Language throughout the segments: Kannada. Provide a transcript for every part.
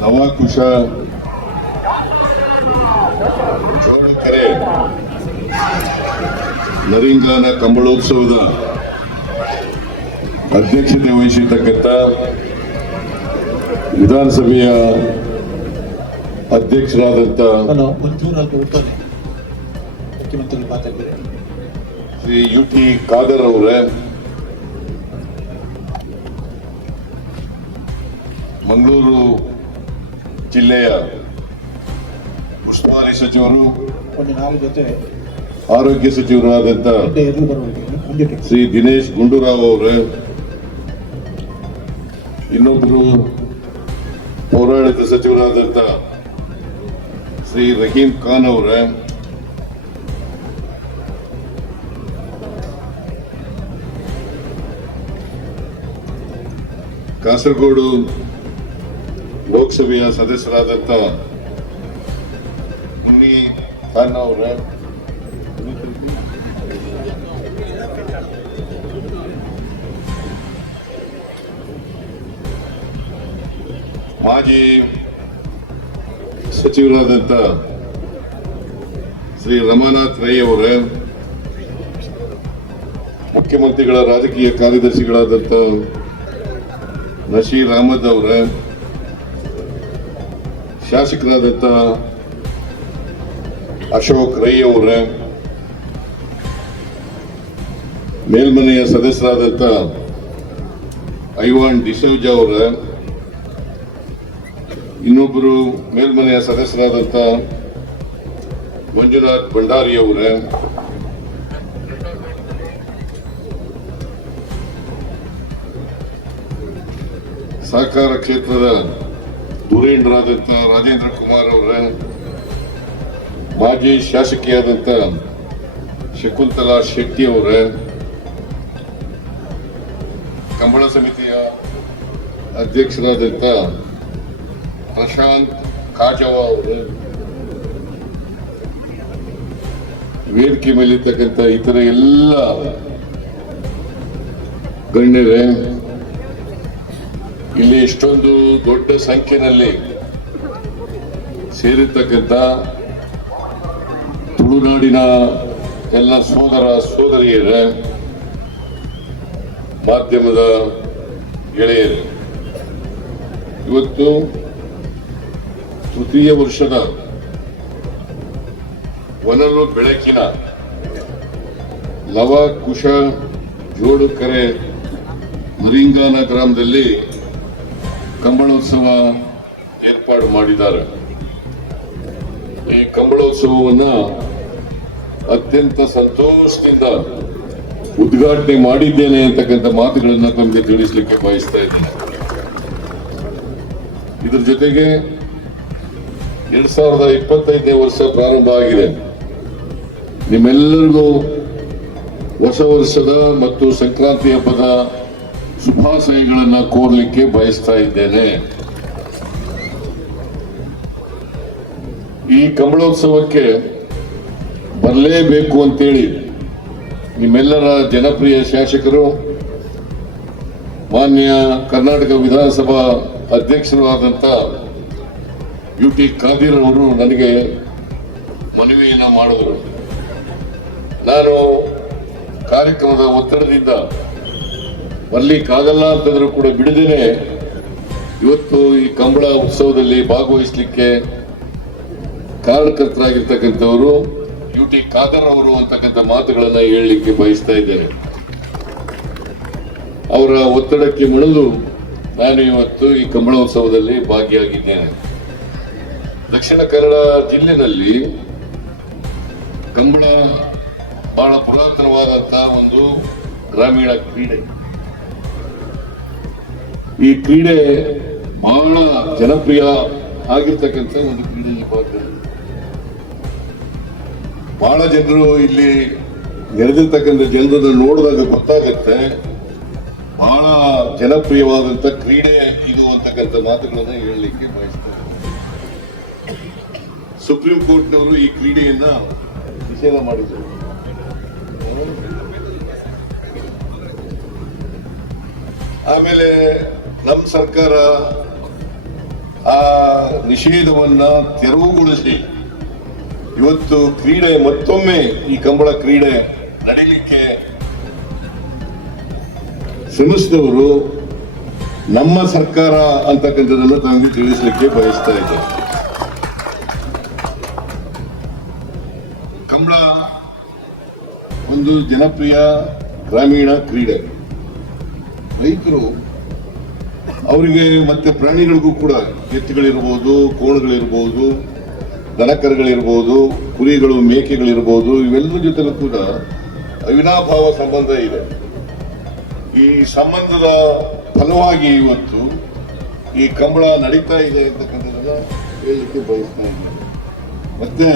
ನವಾಕುಶ. ಕೆರೆ. ನರಿಂಗಾನ ಕಂಬಳೋತ್ಸವದ ಅಧ್ಯಕ್ಷತೆ ವಹಿಸಿರ್ತಕ್ಕಂಥ ವಿಧಾನಸಭೆಯ ಅಧ್ಯಕ್ಷರಾದಂಥ ಶ್ರೀ ಯು ಟಿ ಖಾದರ್ ಅವರೇ ಮಂಗಳೂರು ಜಿಲ್ಲೆಯ ಉಸ್ತುವಾರಿ ಸಚಿವರು ಆರೋಗ್ಯ ಸಚಿವರಾದಂಥ ಬಿಡಿ. ಶ್ರೀ ದಿನೇಶ್ ಗುಂಡೂರಾವ್ ಅವರೇ ಇನ್ನೊಬ್ಬರು ಪೌರಾಡಳಿತ ಸಚಿವರಾದಂತ ಶ್ರೀ ರಹೀಂ ಖಾನ್ ಅವರ ಕಾಸರಗೋಡು ಲೋಕಸಭೆಯ ಸದಸ್ಯರಾದಂಥ ಮುನ್ನಿ ಖಾನ್ ಅವರ ಮಾಜಿ ಸಚಿವರಾದಂಥ ಶ್ರೀ ರಮಾನಾಥ್ ರೈ ಅವರ, ಮುಖ್ಯಮಂತ್ರಿಗಳ ರಾಜಕೀಯ ಕಾರ್ಯದರ್ಶಿಗಳಾದಂಥ ನಶೀರ್ ಅಹಮದ್ ಅವರೇ ಶಾಸಕರಾದಂಥ ಅಶೋಕ್ ರೈ ಅವರೇ ಮೇಲ್ಮನೆಯ ಸದಸ್ಯರಾದಂಥ ಐವಾನ್ ಡಿಸೋಜಾ ಅವರೇ ಇನ್ನೊಬ್ಬರು ಮೇಲ್ಮನೆಯ ಸದಸ್ಯರಾದಂಥ ಮಂಜುನಾಥ್ ಭಂಡಾರಿ ಅವರೇ ಸಹಕಾರ ಕ್ಷೇತ್ರದ ಧುರೀಣರಾದಂಥ ರಾಜೇಂದ್ರ ಕುಮಾರ್ ಅವರ, ಮಾಜಿ ಶಾಸಕಿಯಾದಂತ ಶಕುಂತಲಾ ಶೆಟ್ಟಿ ಅವರ, ಕಂಬಳ ಸಮಿತಿಯ ಅಧ್ಯಕ್ಷರಾದಂತ ಪ್ರಶಾಂತ್ ಕಾಜವ ಅವರು, ವೇದಿಕೆ ಮೇಲಿರ್ತಕ್ಕಂಥ ಇತರ ಎಲ್ಲ ಗಣ್ಯರೇ ಇಲ್ಲಿ ಇಷ್ಟೊಂದು ದೊಡ್ಡ ಸಂಖ್ಯೆಯಲ್ಲಿ ಸೇರಿರ್ತಕ್ಕಂಥ ತುಳುನಾಡಿನ ಎಲ್ಲ ಸೋದರ ಸೋದರಿಯರ, ಮಾಧ್ಯಮದ ಗೆಳೆಯರು, ಇವತ್ತು ತೃತೀಯ ವರ್ಷದ ಒನಲು ಬೆಳಕಿನ ಲವ ಕುಶ ಜೋಡುಕರೆ ಮರಿಂಗಾನ ಗ್ರಾಮದಲ್ಲಿ ಕಂಬಳೋತ್ಸವ ಏರ್ಪಾಡು ಮಾಡಿದ್ದಾರೆ. ಈ ಕಂಬಳೋತ್ಸವವನ್ನ ಅತ್ಯಂತ ಸಂತೋಷದಿಂದ ಉದ್ಘಾಟನೆ ಮಾಡಿದ್ದೇನೆ ಅಂತಕ್ಕಂಥ ಮಾತುಗಳನ್ನ ತಮಗೆ ತಿಳಿಸಲಿಕ್ಕೆ ಬಯಸ್ತಾ ಇದ್ದೇನೆ. ಇದ್ರ ಜೊತೆಗೆ ಎರಡ್ ಸಾವಿರದ ಇಪ್ಪತ್ತೈದನೇ ವರ್ಷ ಪ್ರಾರಂಭ ಆಗಿದೆ. ನಿಮ್ಮೆಲ್ಲರಿಗೂ ಹೊಸ ವರ್ಷದ ಮತ್ತು ಸಂಕ್ರಾಂತಿ ಹಬ್ಬದ ಶುಭಾಶಯಗಳನ್ನ ಕೋರ್ಲಿಕ್ಕೆ ಬಯಸ್ತಾ ಇದ್ದೇನೆ. ಈ ಕಂಬಳೋತ್ಸವಕ್ಕೆ ಬರಲೇಬೇಕು ಅಂತೇಳಿ ನಿಮ್ಮೆಲ್ಲರ ಜನಪ್ರಿಯ ಶಾಸಕರು, ಮಾನ್ಯ ಕರ್ನಾಟಕ ವಿಧಾನಸಭಾ ಅಧ್ಯಕ್ಷರು ಆದಂತ ಯು ಟಿ ಖಾದೀರ್ ಅವರು ನನಗೆ ಮನವಿಯನ್ನು ಮಾಡುವರು. ನಾನು ಕಾರ್ಯಕ್ರಮದ ಒತ್ತಡದಿಂದ ಬರ್ಲಿಕ್ಕಾಗಲ್ಲ ಅಂತಂದ್ರೂ ಕೂಡ ಬಿಡದೇನೆ. ಇವತ್ತು ಈ ಕಂಬಳ ಉತ್ಸವದಲ್ಲಿ ಭಾಗವಹಿಸಲಿಕ್ಕೆ ಕಾರಣಕರ್ತರಾಗಿರ್ತಕ್ಕಂಥವರು ಯು ಟಿ ಖಾದರ್ ಅವರು ಅಂತಕ್ಕಂಥ ಮಾತುಗಳನ್ನ ಹೇಳಲಿಕ್ಕೆ ಬಯಸ್ತಾ ಇದ್ದೇನೆ. ಅವರ ಒತ್ತಡಕ್ಕೆ ಮಣಿದು ನಾನು ಇವತ್ತು ಈ ಕಂಬಳ ಉತ್ಸವದಲ್ಲಿ ಭಾಗಿಯಾಗಿದ್ದೇನೆ. ದಕ್ಷಿಣ ಕನ್ನಡ ಜಿಲ್ಲೆನಲ್ಲಿ ಕಂಬಳ ಬಹಳ ಪುರಾತನವಾದಂತಹ ಒಂದು ಗ್ರಾಮೀಣ ಕ್ರೀಡೆ. ಈ ಕ್ರೀಡೆ ಬಹಳ ಜನಪ್ರಿಯ ಆಗಿರ್ತಕ್ಕಂಥ ಒಂದು ಕ್ರೀಡೆ ಬಹಳ ಜನರು ಇಲ್ಲಿ ನೆರೆದಿರ್ತಕ್ಕಂಥ ಜನರನ್ನು ನೋಡಿದಾಗ ಗೊತ್ತಾಗುತ್ತೆ. ಬಹಳ ಜನಪ್ರಿಯವಾದಂತ ಕ್ರೀಡೆ ಇದು ಅಂತಕ್ಕಂಥ ಮಾತುಗಳನ್ನ ಹೇಳಲಿಕ್ಕೆ ಬಯಸ್ತಾರೆ ಸುಪ್ರೀಂ ಕೋರ್ಟ್ನವರು ಈ ಕ್ರೀಡೆಯನ್ನ ನಿಷೇಧ ಮಾಡಿದರು. ಆಮೇಲೆ ನಮ್ಮ ಸರ್ಕಾರ ಆ ನಿಷೇಧವನ್ನ ತೆರವುಗೊಳಿಸಿ ಇವತ್ತು ಕ್ರೀಡೆ ಮತ್ತೊಮ್ಮೆ ಈ ಕಂಬಳ ಕ್ರೀಡೆ ನಡೀಲಿಕ್ಕೆ ಶ್ರಮಿಸಿದವರು ನಮ್ಮ ಸರ್ಕಾರ ಅಂತಕ್ಕಂಥದ್ದನ್ನು ತಮಗೆ ತಿಳಿಸಲಿಕ್ಕೆ ಬಯಸ್ತಾ ಇದ್ದೆ ಕಂಬಳ ಒಂದು ಜನಪ್ರಿಯ ಗ್ರಾಮೀಣ ಕ್ರೀಡೆ. ರೈತರು ಅವರಿಗೆ ಮತ್ತೆ ಪ್ರಾಣಿಗಳಿಗೂ ಕೂಡ ಎತ್ತುಗಳಿರ್ಬೋದು, ಕೋಣಗಳಿರ್ಬೋದು, ದನಕರುಗಳಿರ್ಬೋದು, ಕುರಿಗಳು, ಮೇಕೆಗಳಿರ್ಬೋದು, ಇವೆಲ್ಲರ ಜೊತೆಲೂ ಕೂಡ ಅವಿನಾಭಾವ ಸಂಬಂಧ ಇದೆ. ಈ ಸಂಬಂಧದ ಫಲವಾಗಿ ಇವತ್ತು ಈ ಕಂಬಳ ನಡೀತಾ ಇದೆ ಅಂತಕ್ಕಂಥದ್ದನ್ನ ಹೇಳಲಿಕ್ಕೆ ಬಯಸ್ತಾ ಇದ್ದೀನಿ. ಮತ್ತೆ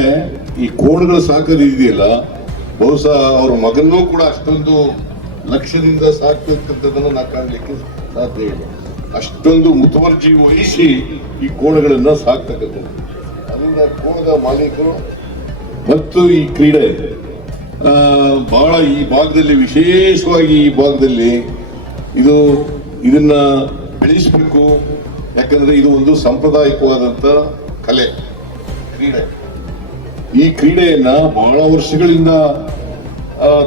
ಈ ಕೋಣಗಳ ಸಾಕೋದು ಇದೆಯಲ್ಲ, ಬಹುಶಃ ಅವ್ರ ಮಗನೂ ಕೂಡ ಅಷ್ಟೊಂದು ಲಕ್ಷ್ಯದಿಂದ ಸಾಕ್ತಕ್ಕಂಥದ್ದನ್ನು ನಾ ಕಾಣಲಿಕ್ಕೆ ಸಾಧ್ಯ ಇಲ್ಲ. ಅಷ್ಟೊಂದು ಮುತುವರ್ಜಿ ವಹಿಸಿ ಈ ಕೋಣಗಳನ್ನು ಸಾಕ್ತಕ್ಕಂಥದ್ದು. ಅದರಿಂದ ಕೋಣದ ಮಾಲೀಕರು ಮತ್ತು ಈ ಕ್ರೀಡೆ ಬಹಳ ಈ ಭಾಗದಲ್ಲಿ ವಿಶೇಷವಾಗಿ ಈ ಭಾಗದಲ್ಲಿ ಇದು ಇದನ್ನ ಬೆಳೆಸಬೇಕು. ಯಾಕಂದ್ರೆ ಇದು ಒಂದು ಸಾಂಪ್ರದಾಯಿಕವಾದಂಥ ಕಲೆ ಕ್ರೀಡೆ. ಈ ಕ್ರೀಡೆಯನ್ನ ಬಹಳ ವರ್ಷಗಳಿಂದ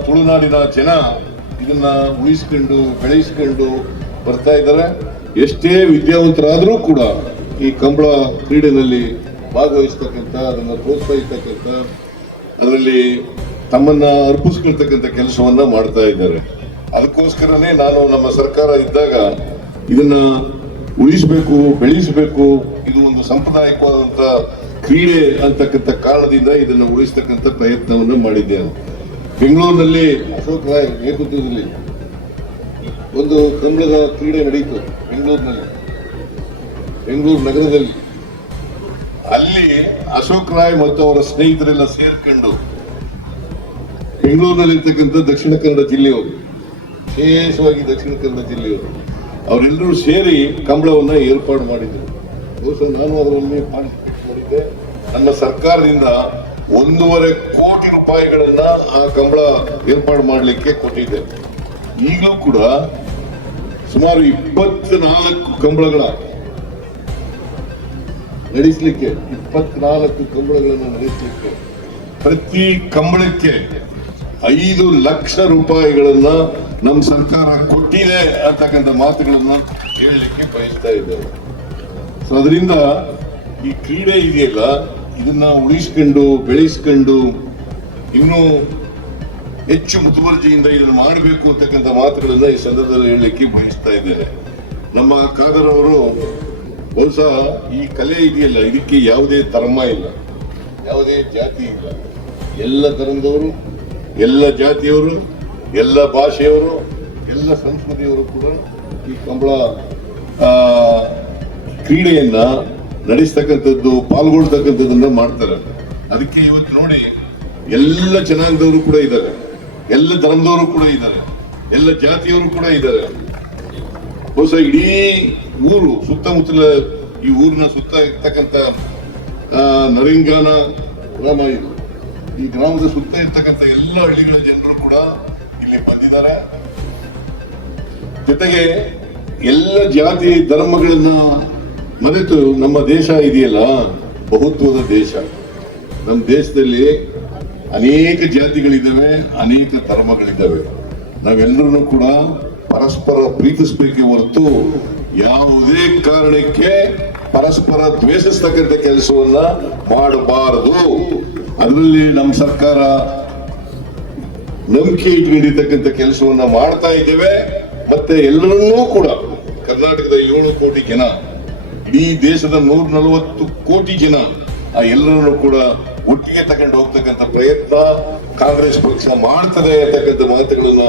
ತುಳುನಾಡಿನ ಜನ ಇದನ್ನ ಉಳಿಸ್ಕೊಂಡು ಬೆಳೆಸ್ಕೊಂಡು ಬರ್ತಾ ಇದ್ದಾರೆ. ಎಷ್ಟೇ ವಿದ್ಯಾವಂತರಾದರೂ ಕೂಡ ಈ ಕಂಬಳ ಕ್ರೀಡೆಯಲ್ಲಿ ಭಾಗವಹಿಸ್ತಕ್ಕಂಥ, ಅದನ್ನು ಪ್ರೋತ್ಸಾಹಿಸ್ತಕ್ಕಂಥ ಅದರಲ್ಲಿ ತಮ್ಮನ್ನ ಅರ್ಪಿಸ್ಕೊಳ್ತಕ್ಕಂಥ ಕೆಲಸವನ್ನ ಮಾಡ್ತಾ ಇದ್ದಾರೆ. ಅದಕ್ಕೋಸ್ಕರನೇ ನಾನು ನಮ್ಮ ಸರ್ಕಾರ ಇದ್ದಾಗ ಇದನ್ನ ಉಳಿಸಬೇಕು, ಬೆಳೆಸಬೇಕು, ಇದು ಒಂದು ಸಾಂಪ್ರದಾಯಿಕವಾದಂಥ ಕ್ರೀಡೆ ಅಂತಕ್ಕಂಥ ಕಾರಣದಿಂದ ಇದನ್ನು ಉಳಿಸ್ತಕ್ಕಂಥ ಪ್ರಯತ್ನವನ್ನು ಮಾಡಿದ್ದೇನೆ. ಬೆಂಗಳೂರಿನಲ್ಲಿ ಅಶೋಕ್ ರಾಯ್ ನೇತೃತ್ವದಲ್ಲಿ ಒಂದು ಕಂಬಳದ ಕ್ರೀಡೆ ನಡೆಯಿತು ಬೆಂಗಳೂರಿನಲ್ಲಿ. ಬೆಂಗಳೂರು ನಗರದಲ್ಲಿ. ಅಲ್ಲಿ ಅಶೋಕ್ ರಾಯ್ ಮತ್ತು ಅವರ ಸ್ನೇಹಿತರೆಲ್ಲ ಸೇರ್ಕೊಂಡು ಬೆಂಗಳೂರಿನಲ್ಲಿರ್ತಕ್ಕಂಥ ದಕ್ಷಿಣ ಕನ್ನಡ ಜಿಲ್ಲೆಯವರು, ವಿಶೇಷವಾಗಿ ದಕ್ಷಿಣ ಕನ್ನಡ ಜಿಲ್ಲೆಯವರು, ಅವರೆಲ್ಲರೂ ಸೇರಿ ಕಂಬಳವನ್ನು ಏರ್ಪಾಡು ಮಾಡಿದ್ರು. ಬಹುಶಃ ನಾನು ಅದರಲ್ಲಿ ಪಾರ್ಟಿಸಿಪೇಟ್ ಮಾಡಿದ್ದೆ ನನ್ನ ಸರ್ಕಾರದಿಂದ ಒಂದೂವರೆ ಕೋಟಿ ರೂಪಾಯಿಗಳನ್ನ ಆ ಕಂಬಳ ಏರ್ಪಾಡು ಮಾಡಲಿಕ್ಕೆ ಕೊಟ್ಟಿದ್ದೆ. ಈಗಲೂ ಕೂಡ ಸುಮಾರು ಇಪ್ಪತ್ನಾಲ್ಕು ಕಂಬಳಗಳ ನಡೆಸಲಿಕ್ಕೆ, ಇಪ್ಪತ್ನಾಲ್ಕು ಕಂಬಳಗಳನ್ನು ನಡೆಸಲಿಕ್ಕೆ, ಪ್ರತಿ ಕಂಬಳಕ್ಕೆ ಐದು ಲಕ್ಷ ರೂಪಾಯಿಗಳನ್ನ ನಮ್ಮ ಸರ್ಕಾರ ಕೊಟ್ಟಿದೆ ಅಂತಕ್ಕಂಥ ಮಾತುಗಳನ್ನ ಕೇಳಲಿಕ್ಕೆ ಬಯಸ್ತಾ ಇದ್ದೇವೆ. ಸೊ ಅದರಿಂದ ಈ ಕ್ರೀಡೆ ಇದೆಯಲ್ಲ, ಇದನ್ನ ಉಳಿಸ್ಕೊಂಡು, ಬೆಳೆಸ್ಕೊಂಡು, ಇನ್ನೂ ಹೆಚ್ಚು ಮುತುವರ್ಜಿಯಿಂದ ಇದನ್ನು ಮಾಡಬೇಕು ಅಂತಕ್ಕಂಥ ಮಾತುಗಳನ್ನ ಈ ಸಂದರ್ಭದಲ್ಲಿ ಹೇಳಲಿಕ್ಕೆ ಬಯಸ್ತಾ ಇದ್ದೇನೆ. ನಮ್ಮ ಖಾದರ್ ಅವರು ಬಹುಶಃ ಈ ಕಲೆ ಇದೆಯಲ್ಲ, ಇದಕ್ಕೆ ಯಾವುದೇ ಧರ್ಮ ಇಲ್ಲ, ಯಾವುದೇ ಜಾತಿ ಇಲ್ಲ. ಎಲ್ಲ ಧರ್ಮದವರು, ಎಲ್ಲ ಜಾತಿಯವರು, ಎಲ್ಲ ಭಾಷೆಯವರು, ಎಲ್ಲ ಸಂಸ್ಕೃತಿಯವರು ಕೂಡ ಈ ಕಂಬಳ ಕ್ರೀಡೆಯನ್ನ ನಡೆಸ್ತಕ್ಕಂಥದ್ದು, ಪಾಲ್ಗೊಳ್ತಕ್ಕಂಥದ್ದನ್ನ ಮಾಡ್ತಾರೆ. ಅದಕ್ಕೆ ಇವತ್ತು ನೋಡಿ ಎಲ್ಲ ಜನಾಂಗದವರು ಕೂಡ ಇದ್ದಾರೆ. ಎಲ್ಲ ಧರ್ಮದವರು ಕೂಡ ಇದ್ದಾರೆ. ಎಲ್ಲ ಜಾತಿಯವರು ಕೂಡ ಇದ್ದಾರೆ. ಬಹುಶಃ ಇಡೀ ಊರು, ಸುತ್ತಮುತ್ತಲ ಈ ಊರಿನ ಸುತ್ತ ಇರ್ತಕ್ಕಂಥ ನರಿಂಗಾನ ಗ್ರಾಮ ಇದು. ಈ ಗ್ರಾಮದ ಸುತ್ತ ಇರ್ತಕ್ಕಂಥ ಎಲ್ಲ ಹಳ್ಳಿಗಳ ಜನರು ಕೂಡ ಇಲ್ಲಿ ಬಂದಿದ್ದಾರೆ. ಜೊತೆಗೆ ಎಲ್ಲ ಜಾತಿ ಧರ್ಮಗಳನ್ನ ಮರೆತು ನಮ್ಮ ದೇಶ ಇದೆಯಲ್ಲ? ಬಹುತ್ವದ ದೇಶ. ನಮ್ಮ ದೇಶದಲ್ಲಿ ಅನೇಕ ಜಾತಿಗಳಿದ್ದಾವೆ, ಅನೇಕ ಧರ್ಮಗಳಿದ್ದಾವೆ. ನಾವೆಲ್ಲರೂ ಕೂಡ ಪರಸ್ಪರ ಪ್ರೀತಿಸಬೇಕೆ ಹೊರತು ಯಾವುದೇ ಕಾರಣಕ್ಕೆ ಪರಸ್ಪರ ದ್ವೇಷಿಸ್ತಕ್ಕಂಥ ಕೆಲಸವನ್ನ ಮಾಡಬಾರದು. ಅದರಲ್ಲಿ ನಮ್ಮ ಸರ್ಕಾರ ನಂಬಿಕೆ ಇಟ್ಕೊಂಡಿರ್ತಕ್ಕಂಥ ಕೆಲಸವನ್ನ ಮಾಡ್ತಾ ಇದ್ದೇವೆ. ಮತ್ತೆ ಎಲ್ಲರನ್ನೂ ಕೂಡ ಕರ್ನಾಟಕದ ಏಳು ಕೋಟಿ ಜನ, ಇಡೀ ದೇಶದ ನೂರ ನಲವತ್ತು ಕೋಟಿ ಜನ, ಆ ಎಲ್ಲರನ್ನೂ ಕೂಡ ಒಟ್ಟಿಗೆ ತಗೊಂಡು ಹೋಗ್ತಕ್ಕಂಥ ಪ್ರಯತ್ನ ಕಾಂಗ್ರೆಸ್ ಪಕ್ಷ ಮಾಡ್ತದೆ ಅಂತಕ್ಕಂಥ ಮಾತುಗಳನ್ನ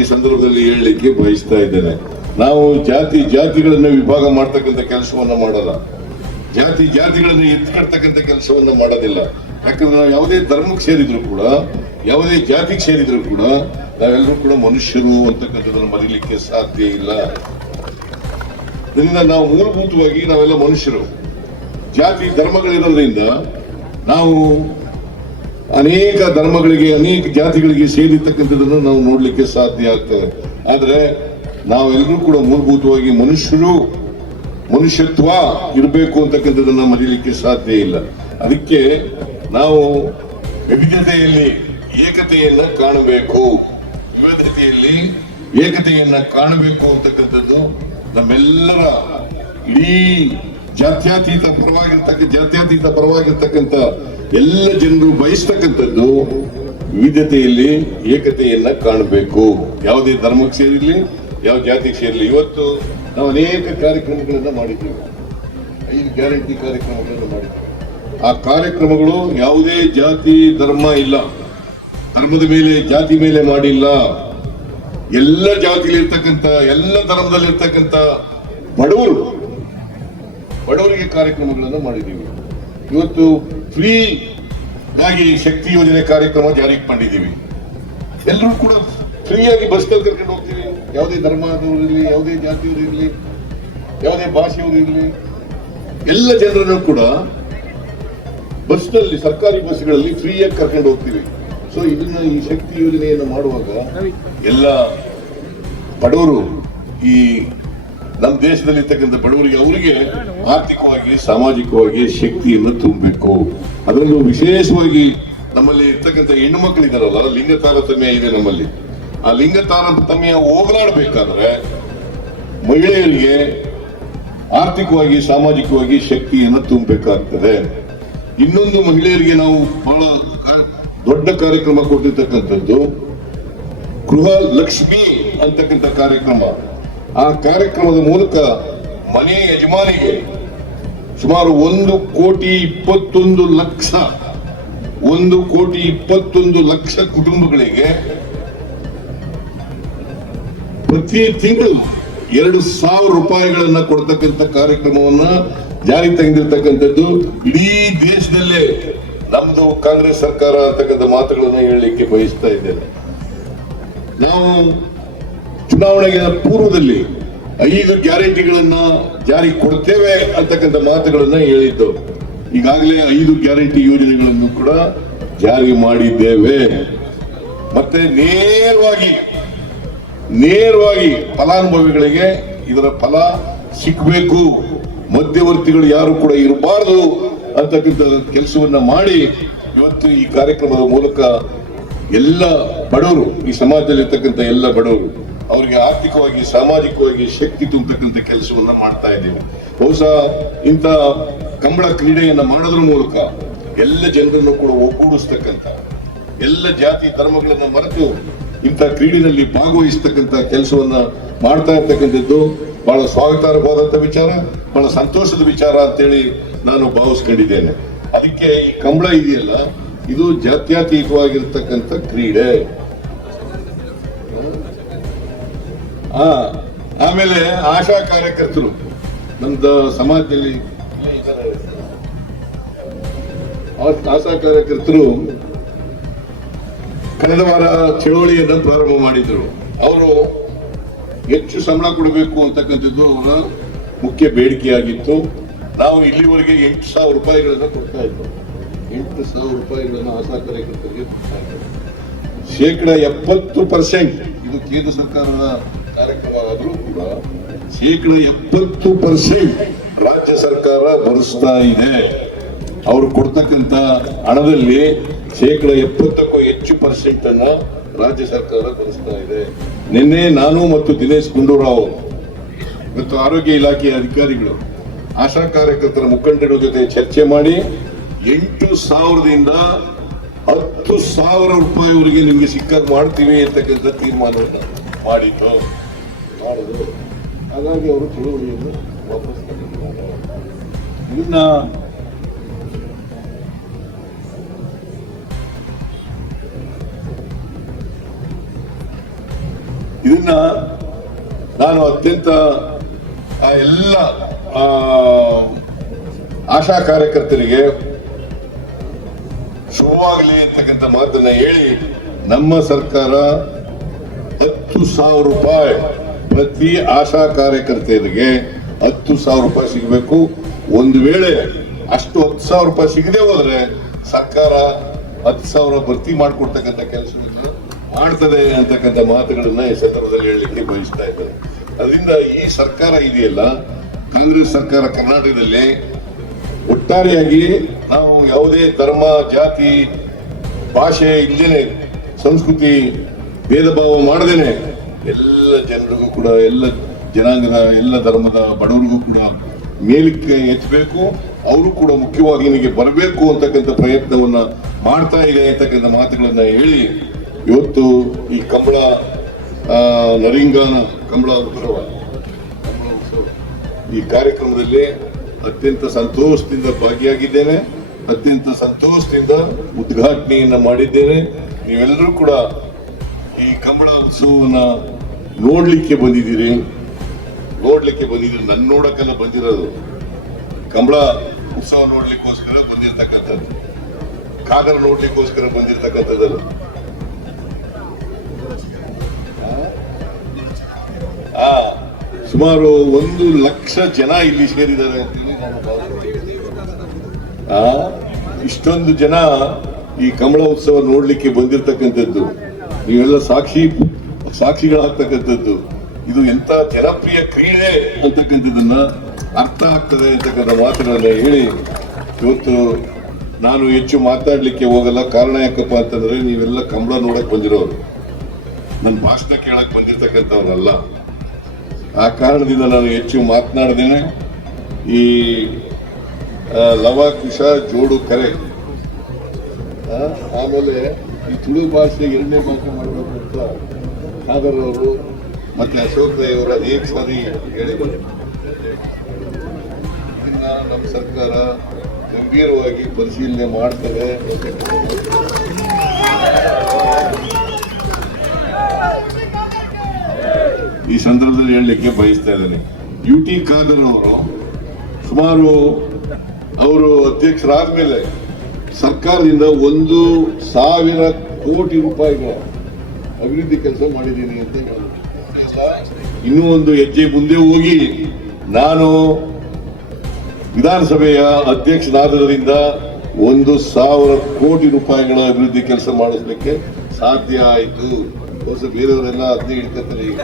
ಈ ಸಂದರ್ಭದಲ್ಲಿ ಹೇಳಲಿಕ್ಕೆ ಬಯಸ್ತಾ ಇದ್ದೇನೆ. ನಾವು ಜಾತಿ ಜಾತಿಗಳನ್ನ ವಿಭಾಗ ಮಾಡ್ತಕ್ಕಂಥ ಕೆಲಸವನ್ನ ಮಾಡಲ್ಲ. ಜಾತಿ ಜಾತಿಗಳನ್ನು ಎತ್ಕೊಳ್ತಕ್ಕಂಥ ಕೆಲಸವನ್ನ ಮಾಡೋದಿಲ್ಲ. ಯಾಕಂದ್ರೆ ನಾವು ಯಾವುದೇ ಧರ್ಮಕ್ಕೆ ಸೇರಿದ್ರು ಕೂಡ, ಯಾವುದೇ ಜಾತಿಗೆ ಸೇರಿದ್ರು ಕೂಡ ನಾವೆಲ್ಲರೂ ಕೂಡ ಮನುಷ್ಯರು ಅಂತಕ್ಕಂಥದ್ದನ್ನು ಮರೀಲಿಕ್ಕೆ ಸಾಧ್ಯ ಇಲ್ಲ. ಇದರಿಂದ ನಾವು ಮೂಲಭೂತವಾಗಿ ನಾವೆಲ್ಲ ಮನುಷ್ಯರು. ಜಾತಿ ಧರ್ಮಗಳಿರೋದ್ರಿಂದ ನಾವು ಅನೇಕ ಧರ್ಮಗಳಿಗೆ, ಅನೇಕ ಜಾತಿಗಳಿಗೆ ಸೇರಿರ್ತಕ್ಕಂಥದ್ದನ್ನು ನಾವು ನೋಡಲಿಕ್ಕೆ ಸಾಧ್ಯ ಆಗ್ತದೆ. ಆದ್ರೆ ನಾವೆಲ್ಲರೂ ಕೂಡ ಮೂಲಭೂತವಾಗಿ ಮನುಷ್ಯರು, ಮನುಷ್ಯತ್ವ ಇರಬೇಕು ಅಂತಕ್ಕಂಥದ್ದನ್ನು ಮರೀಲಿಕ್ಕೆ ಸಾಧ್ಯ ಇಲ್ಲ. ಅದಕ್ಕೆ ನಾವು ವಿವಿಧತೆಯಲ್ಲಿ ಏಕತೆಯನ್ನ ಕಾಣಬೇಕು. ವಿವಿಧತೆಯಲ್ಲಿ ಏಕತೆಯನ್ನ ಕಾಣಬೇಕು ಅಂತಕ್ಕಂಥದ್ದು ನಮ್ಮೆಲ್ಲರ ಇಡೀ ಜಾತ್ಯತೀತ ಪರವಾಗಿರ್ತಕ್ಕ, ಜಾತ್ಯತೀತ ಪರವಾಗಿರ್ತಕ್ಕಂಥ ಎಲ್ಲ ಜನರು ಬಯಸ್ತಕ್ಕಂಥದ್ದು ವಿವಿಧತೆಯಲ್ಲಿ ಏಕತೆಯನ್ನ ಕಾಣಬೇಕು. ಯಾವುದೇ ಧರ್ಮಕ್ಕೆ ಸೇರಿರ್ಲಿ, ಯಾವ ಜಾತಿಗೆ ಸೇರಲಿ ಇವತ್ತು ನಾವು ಅನೇಕ ಕಾರ್ಯಕ್ರಮಗಳನ್ನ ಮಾಡಿದ್ದೇವೆ. ಐದು ಗ್ಯಾರಂಟಿ ಕಾರ್ಯಕ್ರಮಗಳನ್ನು ಮಾಡಿದ್ದೇವೆ. ಆ ಕಾರ್ಯಕ್ರಮಗಳು ಯಾವುದೇ ಜಾತಿ, ಧರ್ಮ ಇಲ್ಲ. ಧರ್ಮದ ಮೇಲೆ, ಜಾತಿ ಮೇಲೆ ಮಾಡಿಲ್ಲ. ಎಲ್ಲ ಜಾತಿಲಿರ್ತಕ್ಕಂಥ ಎಲ್ಲ ಧರ್ಮದಲ್ಲಿರ್ತಕ್ಕಂಥ ಬಡವರು ಬಡವರಿಗೆ ಕಾರ್ಯಕ್ರಮಗಳನ್ನು ಮಾಡಿದ್ದೀವಿ. ಇವತ್ತು ಫ್ರೀ ಆಗಿ ಶಕ್ತಿ ಯೋಜನೆ ಕಾರ್ಯಕ್ರಮ ಜಾರಿಗೆ ಮಾಡಿದ್ದೀವಿ. ಎಲ್ಲರೂ ಕೂಡ ಫ್ರೀಯಾಗಿ ಬಸ್ ಕರ್ಕೊಂಡು ಹೋಗ್ತೀವಿ. ಯಾವುದೇ ಧರ್ಮದವರು ಇರಲಿ, ಯಾವುದೇ ಜಾತಿಯವರು ಇರಲಿ, ಯಾವುದೇ ಭಾಷೆಯವರು ಇರಲಿ, ಎಲ್ಲ ಜನರನ್ನು ಕೂಡ ಬಸ್ನಲ್ಲಿ ಸರ್ಕಾರಿ ಬಸ್ಗಳಲ್ಲಿ ಫ್ರೀಯಾಗಿ ಕರ್ಕೊಂಡು ಹೋಗ್ತೀವಿ. ಸೊ ಇದನ್ನ ಈ ಶಕ್ತಿ ಯೋಜನೆಯನ್ನು ಮಾಡುವಾಗ ಎಲ್ಲ ಬಡವರು ಈ ನಮ್ಮ ದೇಶದಲ್ಲಿ ಇರ್ತಕ್ಕಂಥ ಬಡವರಿಗೆ ಅವರಿಗೆ ಆರ್ಥಿಕವಾಗಿ, ಸಾಮಾಜಿಕವಾಗಿ ಶಕ್ತಿಯನ್ನು ತುಂಬಬೇಕು. ಅದರಲ್ಲೂ ವಿಶೇಷವಾಗಿ ನಮ್ಮಲ್ಲಿ ಇರ್ತಕ್ಕಂಥ ಹೆಣ್ಣು ಮಕ್ಕಳಿದಾರಲ್ಲ ಲಿಂಗ ತಾರತಮ್ಯ ಇದೆ ನಮ್ಮಲ್ಲಿ. ಆ ಲಿಂಗ ತಾರತಮ್ಯ ಹೋಗಲಾಡಬೇಕಾದ್ರೆ ಮಹಿಳೆಯರಿಗೆ ಆರ್ಥಿಕವಾಗಿ, ಸಾಮಾಜಿಕವಾಗಿ ಶಕ್ತಿಯನ್ನು ತುಂಬಬೇಕಾಗ್ತದೆ. ಇನ್ನೊಂದು ಮಹಿಳೆಯರಿಗೆ ನಾವು ಬಹಳ ದೊಡ್ಡ ಕಾರ್ಯಕ್ರಮ ಕೊಟ್ಟಿರ್ತಕ್ಕಂಥದ್ದು ಗೃಹ ಲಕ್ಷ್ಮಿ ಅಂತಕ್ಕಂಥ ಕಾರ್ಯಕ್ರಮ. ಆ ಕಾರ್ಯಕ್ರಮದ ಮೂಲಕ ಮನೆ ಯಜಮಾನಿಗೆ ಸುಮಾರು ಒಂದು ಕೋಟಿ ಇಪ್ಪತ್ತೊಂದು ಲಕ್ಷ, ಒಂದು ಕೋಟಿ ಇಪ್ಪತ್ತೊಂದು ಲಕ್ಷ ಕುಟುಂಬಗಳಿಗೆ ಪ್ರತಿ ತಿಂಗಳು ಎರಡು ಸಾವಿರ ರೂಪಾಯಿಗಳನ್ನ ಕೊಡ್ತಕ್ಕಂಥ ಕಾರ್ಯಕ್ರಮವನ್ನ ಜಾರಿ ತೆಗೆದಿರ್ತಕ್ಕಂಥದ್ದು ಇಡೀ ದೇಶದಲ್ಲೇ ನಮ್ದು ಕಾಂಗ್ರೆಸ್ ಸರ್ಕಾರ ಅಂತಕ್ಕಂಥ ಮಾತುಗಳನ್ನ ಹೇಳಲಿಕ್ಕೆ ಬಯಸ್ತಾ ಇದ್ದೇನೆ. ನಾವು ಚುನಾವಣೆಗೆ ಪೂರ್ವದಲ್ಲಿ ಐದು ಗ್ಯಾರಂಟಿಗಳನ್ನ ಜಾರಿ ಕೊಡ್ತೇವೆ ಅಂತಕ್ಕಂಥ ಮಾತುಗಳನ್ನ ಹೇಳಿದ್ದು. ಈಗಾಗಲೇ ಐದು ಗ್ಯಾರಂಟಿ ಯೋಜನೆಗಳನ್ನು ಕೂಡ ಜಾರಿ ಮಾಡಿದ್ದೇವೆ. ಮತ್ತೆ ನೇರವಾಗಿ ನೇರವಾಗಿ ಫಲಾನುಭವಿಗಳಿಗೆ ಇದರ ಫಲ ಸಿಗಬೇಕು. ಮಧ್ಯವರ್ತಿಗಳು ಯಾರು ಕೂಡ ಇರಬಾರದು ಅಂತಕ್ಕಂಥ ಕೆಲಸವನ್ನ ಮಾಡಿ ಇವತ್ತು ಈ ಕಾರ್ಯಕ್ರಮದ ಮೂಲಕ ಎಲ್ಲ ಬಡವರು, ಈ ಸಮಾಜದಲ್ಲಿರ್ತಕ್ಕಂಥ ಎಲ್ಲ ಬಡವರು ಅವರಿಗೆ ಆರ್ಥಿಕವಾಗಿ, ಸಾಮಾಜಿಕವಾಗಿ ಶಕ್ತಿ ತುಂಬತಕ್ಕಂಥ ಕೆಲಸವನ್ನು ಮಾಡ್ತಾ ಇದ್ದೇವೆ. ಬಹುಶಃ ಇಂಥ ಕಂಬಳ ಕ್ರೀಡೆಯನ್ನ ಮಾಡೋದ್ರ ಮೂಲಕ ಎಲ್ಲ ಜನರನ್ನು ಕೂಡ ಒಗ್ಗೂಡಿಸ್ತಕ್ಕಂಥ, ಎಲ್ಲ ಜಾತಿ ಧರ್ಮಗಳನ್ನು ಮರೆತು ಇಂಥ ಕ್ರೀಡೆಯಲ್ಲಿ ಭಾಗವಹಿಸ್ತಕ್ಕಂಥ ಕೆಲಸವನ್ನ ಮಾಡ್ತಾ ಇರ್ತಕ್ಕಂಥದ್ದು ಬಹಳ ಸ್ವಾಗತಾರ್ಹವಾದಂತ ವಿಚಾರ, ಬಹಳ ಸಂತೋಷದ ವಿಚಾರ ಅಂತೇಳಿ ನಾನು ಭಾವಿಸ್ಕೊಂಡಿದ್ದೇನೆ. ಅದಕ್ಕೆ ಈ ಕಂಬಳ ಇದೆಯಲ್ಲ, ಇದು ಜಾತ್ಯತೀತವಾಗಿರ್ತಕ್ಕಂಥ ಕ್ರೀಡೆ. ಆಮೇಲೆ ಆಶಾ ಕಾರ್ಯಕರ್ತರು, ನಮ್ದು ಸಮಾಜದಲ್ಲಿ ಆಶಾ ಕಾರ್ಯಕರ್ತರು ಕಳೆದ ವಾರ ಚಳವಳಿಯನ್ನು ಪ್ರಾರಂಭ ಮಾಡಿದ್ರು. ಅವರು ಹೆಚ್ಚು ಸಂಬಳ ಕೊಡಬೇಕು ಅಂತಕ್ಕಂಥದ್ದು ಅವರ ಮುಖ್ಯ ಬೇಡಿಕೆಯಾಗಿತ್ತು. ನಾವು ಇಲ್ಲಿವರೆಗೆ ಎಂಟು ಸಾವಿರ ರೂಪಾಯಿಗಳನ್ನು ಕೊಡ್ತಾ ಇದ್ದರು ಎಂಟು ಸಾವಿರ ರೂಪಾಯಿಗಳನ್ನು ಆಶಾ ಕಾರ್ಯಕರ್ತರಿಗೆ. ಶೇಕಡ ಎಪ್ಪತ್ತು ಪರ್ಸೆಂಟ್ ಇದು ಕೇಂದ್ರ ಸರ್ಕಾರದ ಕಾರ್ಯಕ್ರಮ ಆದರೂ ಕೂಡ ಶೇಕಡ ಎಪ್ಪತ್ತು ಪರ್ಸೆಂಟ್ ರಾಜ್ಯ ಸರ್ಕಾರ ಭರಿಸ್ತಾ ಇದೆ. ಅವರು ಕೊಡ್ತಕ್ಕಂತ ಹಣದಲ್ಲಿ ಶೇಕಡ ಎಪ್ಪತ್ತಕ್ಕೂ ಹೆಚ್ಚು ಪರ್ಸೆಂಟ್ ಅನ್ನ ರಾಜ್ಯ ಸರ್ಕಾರ ಭರಿಸ್ತಾ ಇದೆ. ನಿನ್ನೆ ನಾನು ಮತ್ತು ದಿನೇಶ್ ಗುಂಡೂರಾವ್ ಮತ್ತು ಆರೋಗ್ಯ ಇಲಾಖೆಯ ಅಧಿಕಾರಿಗಳು, ಆಶಾ ಕಾರ್ಯಕರ್ತರ ಮುಖಂಡರ ಜೊತೆ ಚರ್ಚೆ ಮಾಡಿ ಎಂಟು ಸಾವಿರದಿಂದ ಹತ್ತು ಸಾವಿರ ರೂಪಾಯಿವರೆಗೆ ನಿಮಗೆ ಸಿಕ್ಕಾಗ ಮಾಡ್ತೀವಿ ಅಂತಕ್ಕಂಥ ತೀರ್ಮಾನವನ್ನು ಮಾಡಿದ್ದು. ಮಾಡಿದ್ರು. ಹಾಗಾಗಿ ಅವರು ಚಳುವಳಿಯನ್ನು ವಾಪಸ್ ಇದನ್ನ ನಾನು ಅತ್ಯಂತ, ಆ, ಎಲ್ಲ ಆಶಾ ಕಾರ್ಯಕರ್ತರಿಗೆ ಶುಭವಾಗಲಿ ಅಂತಕ್ಕಂಥ ಮಾತನ್ನ ಹೇಳಿ, ನಮ್ಮ ಸರ್ಕಾರ ಹತ್ತು ಸಾವಿರ ರೂಪಾಯಿ ಪ್ರತಿ ಆಶಾ ಕಾರ್ಯಕರ್ತೆಯರಿಗೆ ಹತ್ತು ಸಾವಿರ ರೂಪಾಯಿ ಸಿಗಬೇಕು. ಒಂದು ವೇಳೆ ಅಷ್ಟು ಹತ್ತು ಸಾವಿರ ರೂಪಾಯಿ ಸಿಗದೆ ಹೋದರೆ ಸರ್ಕಾರ ಹತ್ತು ಸಾವಿರ ಭರ್ತಿ ಮಾಡಿಕೊಡ್ತಕ್ಕಂಥ ಕೆಲಸವನ್ನು ಮಾಡ್ತದೆ ಅಂತಕ್ಕಂಥ ಮಾತುಗಳನ್ನ ಈ ಸಂದರ್ಭದಲ್ಲಿ ಹೇಳಲಿಕ್ಕೆ ಬಯಸ್ತಾ ಇದ್ದಾರೆ ಅದರಿಂದ ಈ ಸರ್ಕಾರ ಇದೆಯಲ್ಲ, ಕಾಂಗ್ರೆಸ್ ಸರ್ಕಾರ ಕರ್ನಾಟಕದಲ್ಲಿ ಒಟ್ಟಾರೆಯಾಗಿ ನಾವು ಯಾವುದೇ ಧರ್ಮ, ಜಾತಿ, ಭಾಷೆ ಇಲ್ಲದೇನೆ ಸಂಸ್ಕೃತಿ ಭೇದ ಭಾವ ಮಾಡದೇನೆ ಎಲ್ಲ ಜನರಿಗೂ ಕೂಡ, ಎಲ್ಲ ಜನಾಂಗದ, ಎಲ್ಲ ಧರ್ಮದ ಬಡವರಿಗೂ ಕೂಡ ಮೇಲಕ್ಕೆ ಎತ್ತಬೇಕು ಅವರು ಕೂಡ ಮುಖ್ಯವಾಗಿ ನಿಮಗೆ ಬರಬೇಕು ಅಂತಕ್ಕಂಥ ಪ್ರಯತ್ನವನ್ನ ಮಾಡ್ತಾ ಇದೆ ಅಂತಕ್ಕಂಥ ಮಾತುಗಳನ್ನ ಹೇಳಿ, ಇವತ್ತು ಈ ಕಂಬಳ ನರಿಂಗಾನ ಕಂಬಳ ಉತ್ಸವ. ಈ ಕಾರ್ಯಕ್ರಮದಲ್ಲಿ ಅತ್ಯಂತ ಸಂತೋಷದಿಂದ ಭಾಗಿಯಾಗಿದ್ದೇನೆ. ಅತ್ಯಂತ ಸಂತೋಷದಿಂದ ಉದ್ಘಾಟನೆಯನ್ನ ಮಾಡಿದ್ದೇನೆ. ನೀವೆಲ್ಲರೂ ಕೂಡ ಈ ಕಂಬಳ ಉತ್ಸವವನ್ನ ನೋಡ್ಲಿಕ್ಕೆ ಬಂದಿದ್ದೀರಿ. ನೋಡ್ಲಿಕ್ಕೆ ಬಂದಿದ್ದೀರಿ. ನನ್ನ ನೋಡಕ್ಕೆಲ್ಲ ಬಂದಿರೋದು. ಕಂಬಳ ಉತ್ಸವ ನೋಡ್ಲಿಕ್ಕೋಸ್ಕರ ಬಂದಿರ್ತಕ್ಕಂಥದ್ದು. ಕಾಗರ ನೋಡ್ಲಿಕ್ಕೋಸ್ಕರ ಬಂದಿರ್ತಕ್ಕಂಥದ್ದಲ್ಲ. ಆ ಸುಮಾರು ಒಂದು ಲಕ್ಷ ಜನ ಇಲ್ಲಿ ಸೇರಿದ್ದಾರೆ. ಆ, ಇಷ್ಟೊಂದು ಜನ ಈ ಕಮಲ ಉತ್ಸವ ನೋಡ್ಲಿಕ್ಕೆ ಬಂದಿರತಕ್ಕಂಥದ್ದು. ನೀವೆಲ್ಲ ಸಾಕ್ಷಿ ಸಾಕ್ಷಿಗಳಾಗ್ತಕ್ಕಂಥದ್ದು ಇದು ಎಂತ ಜನಪ್ರಿಯ ಕ್ರೀಡೆ ಅಂತಕ್ಕಂಥದ್ದನ್ನ ಅರ್ಥ ಆಗ್ತದೆ ಅಂತಕ್ಕಂಥ ಮಾತುಗಳನ್ನ ಹೇಳಿ ಇವತ್ತು ನಾನು ಹೆಚ್ಚು ಮಾತಾಡ್ಲಿಕ್ಕೆ ಹೋಗಲ್ಲ. ಕಾರಣ ಯಾಕಪ್ಪ ಅಂತಂದ್ರೆ ನೀವೆಲ್ಲ ಕಂಬಳ ನೋಡಕ್ ಬಂದಿರೋರು. ನನ್ನ ಭಾಷಣ ಕೇಳಕ್ ಬಂದಿರ್ತಕ್ಕಂಥವ್ರಲ್ಲ. ಆ ಕಾರಣದಿಂದ ನಾನು ಹೆಚ್ಚು ಮಾತನಾಡ್ದೇನೆ. ಈ ಲವ ಕುಶ ಜೋಡು ಕರೆ. ಆಮೇಲೆ ಈ ತುಳು ಭಾಷೆ ಎರಡನೇ ಭಾಷೆ ಮಾಡಬೇಕು ಅಂತ ಖಾದರ್ ಅವರು ಮತ್ತೆ ಅಶೋಕ್ ದೇವರ ಅನೇಕ ಸಾರಿ ಹೇಳಿದರು ನಮ್ಮ ಸರ್ಕಾರ ಗಂಭೀರವಾಗಿ ಪರಿಶೀಲನೆ ಮಾಡ್ತದೆ. ಈ ಸಂದರ್ಭದಲ್ಲಿ ಹೇಳಲಿಕ್ಕೆ ಬಯಸ್ತಾ ಇದ್ದೇನೆ. ಯು ಟಿ ಖಾದರ್ ಅವರು ಸುಮಾರು ಅವರು ಅಧ್ಯಕ್ಷರಾದ ಮೇಲೆ ಸರ್ಕಾರದಿಂದ ಒಂದು ಸಾವಿರ ಕೋಟಿ ರೂಪಾಯಿಗಳ ಅಭಿವೃದ್ಧಿ ಕೆಲಸ ಮಾಡಿದ್ದೀನಿ ಅಂತ ಹೇಳಿದ್ರು ಇನ್ನೂ ಒಂದು ಹೆಜ್ಜೆ ಮುಂದೆ ಹೋಗಿ ನಾನು ವಿಧಾನಸಭೆಯ ಅಧ್ಯಕ್ಷನಾದರಿಂದ ಒಂದು ಸಾವಿರ ಕೋಟಿ ರೂಪಾಯಿಗಳ ಅಭಿವೃದ್ಧಿ ಕೆಲಸ ಮಾಡಿಸ್ಲಿಕ್ಕೆ ಸಾಧ್ಯ ಆಯಿತು. ಹೊಸ ಬೇರೆಯವರೆಲ್ಲ ಅದನ್ನೇ ಹಿಡ್ಕೊತಾರೆ ಈಗ.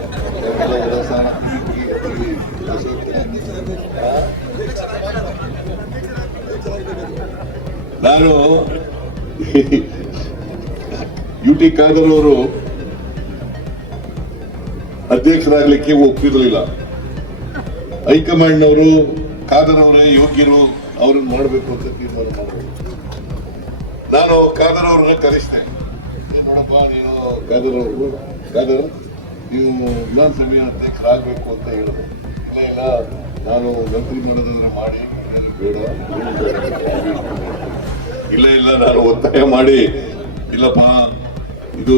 ನಾನು ಯು ಟಿ ಖಾದರ್ ಅವರು ಅಧ್ಯಕ್ಷರಾಗ್ಲಿಕ್ಕೆ ಒಪ್ಪಿರಲಿಲ್ಲ. ಹೈಕಮಾಂಡ್ನವರು ಖಾದರ್ ಅವರೇ ಯೋಗ್ಯರು ಅವ್ರನ್ನ ಮಾಡಬೇಕು ಅಂತ ತೀರ್ಮಾನ ಮಾಡಿದ್ರು. ನಾನು ಖಾದರ್ ಅವ್ರನ್ನ ಕರೆಸಿದೆ ನೋಡಪ್ಪ, ನೀನು ಖಾದರ್ ಅವರು ಖಾದರ್, ನೀವು ವಿಧಾನಸಭೆಯ ಅಧ್ಯಕ್ಷರಾಗಬೇಕು ಅಂತ ಹೇಳಿದೆ. ಇಲ್ಲ ಇಲ್ಲ, ನಾನು ಮಂತ್ರಿ ಮಾಡೋದಂದ್ರೆ ಮಾಡಿ ಬೇಡ. ಇಲ್ಲ ಇಲ್ಲ, ನಾನು ಒತ್ತಾಯ ಮಾಡಿ, ಇಲ್ಲಪ್ಪ, ಇದು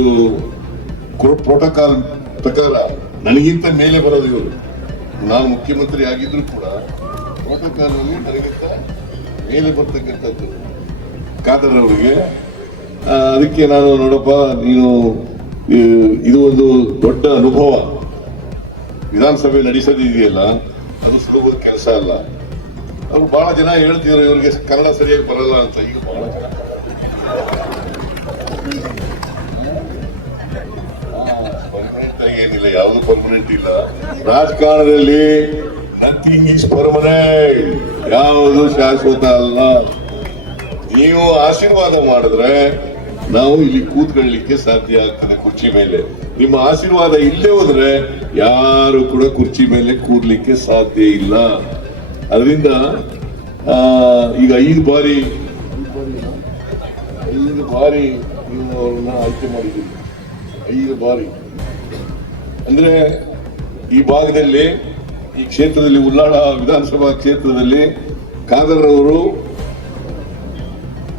ಪ್ರೋಟೋಕಾಲ್ ಪ್ರಕಾರ ನನಗಿಂತ ಮೇಲೆ ಬರೋದು ಇವರು ನಾನು ಮುಖ್ಯಮಂತ್ರಿ ಆಗಿದ್ರು ಕೂಡ ಪ್ರೋಟೋಕಾಲ್ನಲ್ಲಿ ನನಗಿಂತ ಮೇಲೆ ಬರ್ತಕ್ಕಂಥದ್ದು. ಖಾದರ್ ಅವರಿಗೆ ಅದಕ್ಕೆ ನಾನು ನೋಡಪ್ಪ, ನೀನು ಇದು ಒಂದು ದೊಡ್ಡ ಅನುಭವ. ವಿಧಾನಸಭೆ ನಡೆಸೋದಿದೆಯಲ್ಲ, ಅದು ಸುಲಭದ ಕೆಲಸ ಅಲ್ಲ. ಅವ್ರು ಬಹಳ ಜನ ಹೇಳ್ತಿದ್ರು, ಇವರಿಗೆ ಕನ್ನಡ ಸರಿಯಾಗಿ ಬರಲ್ಲ ಅಂತ. ಈಗ ಬಹಳ ಜನ ಏನಿಲ್ಲ ಯಾವುದು ಪರ್ಮನೆಂಟ್ ಇಲ್ಲ. ರಾಜಕಾರಣದಲ್ಲಿ ನಥಿಂಗ್ ಇಸ್ ಪರ್ಮನೆಂಟ್ ಯಾವುದು ಶಾಶ್ವತ ಅಲ್ಲ. ನೀವು ಆಶೀರ್ವಾದ ಮಾಡಿದ್ರೆ ನಾವು ಇಲ್ಲಿ ಕೂತ್ಕೊಳ್ಳಿಕ್ಕೆ ಸಾಧ್ಯ ಆಗ್ತದೆ ಕುರ್ಚಿ ಮೇಲೆ. ನಿಮ್ಮ ಆಶೀರ್ವಾದ ಇಲ್ಲದೆ ಹೋದ್ರೆ ಯಾರು ಕೂಡ ಕುರ್ಚಿ ಮೇಲೆ ಕೂರ್ಲಿಕ್ಕೆ ಸಾಧ್ಯ ಇಲ್ಲ. ಅದರಿಂದ ಈಗ ಐದು ಬಾರಿ ಐದು ಬಾರಿ ನೀವು ಅವ್ರನ್ನ ಆಯ್ಕೆ ಮಾಡಿದ್ದೀರಿ. ಐದು ಬಾರಿ. ಅಂದ್ರೆ ಈ ಭಾಗದಲ್ಲಿ ಈ ಕ್ಷೇತ್ರದಲ್ಲಿ ಉಲ್ಲಾಳ ವಿಧಾನಸಭಾ ಕ್ಷೇತ್ರದಲ್ಲಿ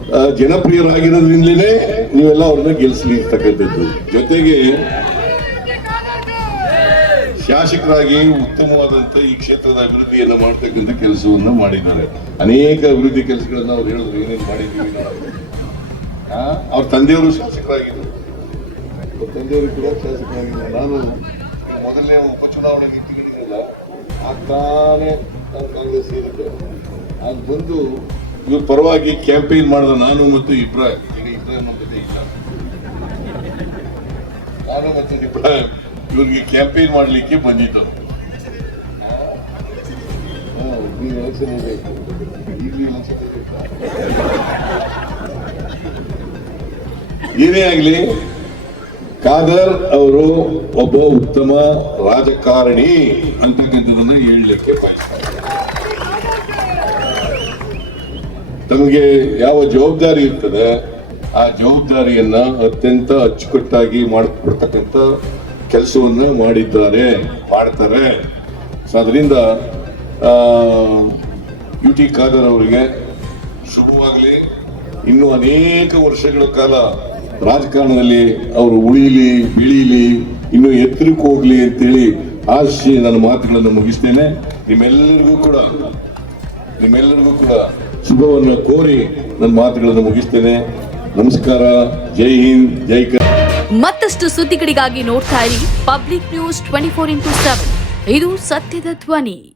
ಆ, ಜನಪ್ರಿಯರಾಗಿರೋದ್ರಿಂದಲೇ ನೀವೆಲ್ಲ ಅವ್ರನ್ನ ಗೆಲ್ಲಿಸಲಿರ್ತಕ್ಕಂಥದ್ದು ಜೊತೆಗೆ ಶಾಸಕರಾಗಿ ಉತ್ತಮವಾದಂತ ಈ ಕ್ಷೇತ್ರದ ಅಭಿವೃದ್ಧಿಯನ್ನು ಮಾಡ್ತಕ್ಕಂಥ ಕೆಲಸವನ್ನ ಮಾಡಿದ್ದಾರೆ. ಅನೇಕ ಅಭಿವೃದ್ಧಿ ಕೆಲಸಗಳನ್ನ ಅವ್ರು ಹೇಳಿದ್ರು ಏನೇನು ಮಾಡಿದ್ದೀವಿ ಅವ್ರ ತಂದೆಯವರು ಶಾಸಕರಾಗಿದ್ದರು ತಂದೆಯವರು ಕೂಡ ಶಾಸಕರಾಗಿದ್ದಾರೆ ನಾನು ಮೊದಲನೇ ಉಪಚುನಾವಣೆ ನಿಂತಿದ್ದೀನಲ್ಲ ಆಗ್ತಾನೆ ನಾನು ಕಾಂಗ್ರೆಸ್ ಸೇರಿದ್ದೆ ಅದು ಬಂದು ಇವ್ರ ಪರವಾಗಿ ಕ್ಯಾಂಪೇನ್ ಮಾಡಿದ ನಾನು ಮತ್ತು ಇಬ್ರಾಹಿಂ ಈಗ ಇಬ್ರಾಹಿಂ ನಮ್ಮ ಇಲ್ಲ. ನಾನು ಮತ್ತು ಇಬ್ರಾಹಿಂ ಇವ್ರಿಗೆ ಕ್ಯಾಂಪೇನ್ ಮಾಡಲಿಕ್ಕೆ ಬಂದಿದ್ದರು ಏನೇ ಆಗಲಿ ಖಾದರ್ ಅವರು ಒಬ್ಬ ಉತ್ತಮ ರಾಜಕಾರಣಿ ಅಂತಕ್ಕಂಥದನ್ನ ಹೇಳಲಿಕ್ಕೆ ತಮಗೆ ಯಾವ ಜವಾಬ್ದಾರಿ ಇರ್ತದೆ, ಆ ಜವಾಬ್ದಾರಿಯನ್ನ ಅತ್ಯಂತ ಅಚ್ಚುಕಟ್ಟಾಗಿ ಮಾಡಿಕೊಡ್ತಕ್ಕಂಥ ಕೆಲಸವನ್ನ ಮಾಡಿದ್ದಾರೆ, ಮಾಡ್ತಾರೆ. ಸೊ ಅದರಿಂದ ಯು ಟಿ ಖಾದರ್ ಅವರಿಗೆ ಶುಭವಾಗಲಿ. ಇನ್ನು ಅನೇಕ ವರ್ಷಗಳ ಕಾಲ ರಾಜಕಾರಣದಲ್ಲಿ ಅವರು ಉಳಿಲಿ, ಬಿಳಿಲಿ, ಇನ್ನು ಎತ್ತರಕ್ಕೆ ಹೋಗ್ಲಿ ಅಂತೇಳಿ ಆಶಿ ನನ್ನ ಮಾತುಗಳನ್ನು ಮುಗಿಸ್ತೇನೆ. ನಿಮ್ಮೆಲ್ಲರಿಗೂ ಕೂಡ ನಿಮ್ಮೆಲ್ಲರಿಗೂ ಕೂಡ ಶುಭವನ್ನು ಕೋರಿ ನನ್ನ ಮಾತುಗಳನ್ನು ಮುಗಿಸ್ತೇನೆ. ನಮಸ್ಕಾರ, ಜೈ ಹಿಂದ್, ಜೈ ಕರ್ನಾಟಕ ಮತ್ತಷ್ಟು ಸುದ್ದಿಗಳಿಗಾಗಿ ನೋಡ್ತಾ ಇರಿ Public News twenty four into seven. ಇದು ಸತ್ಯದ ಧ್ವನಿ.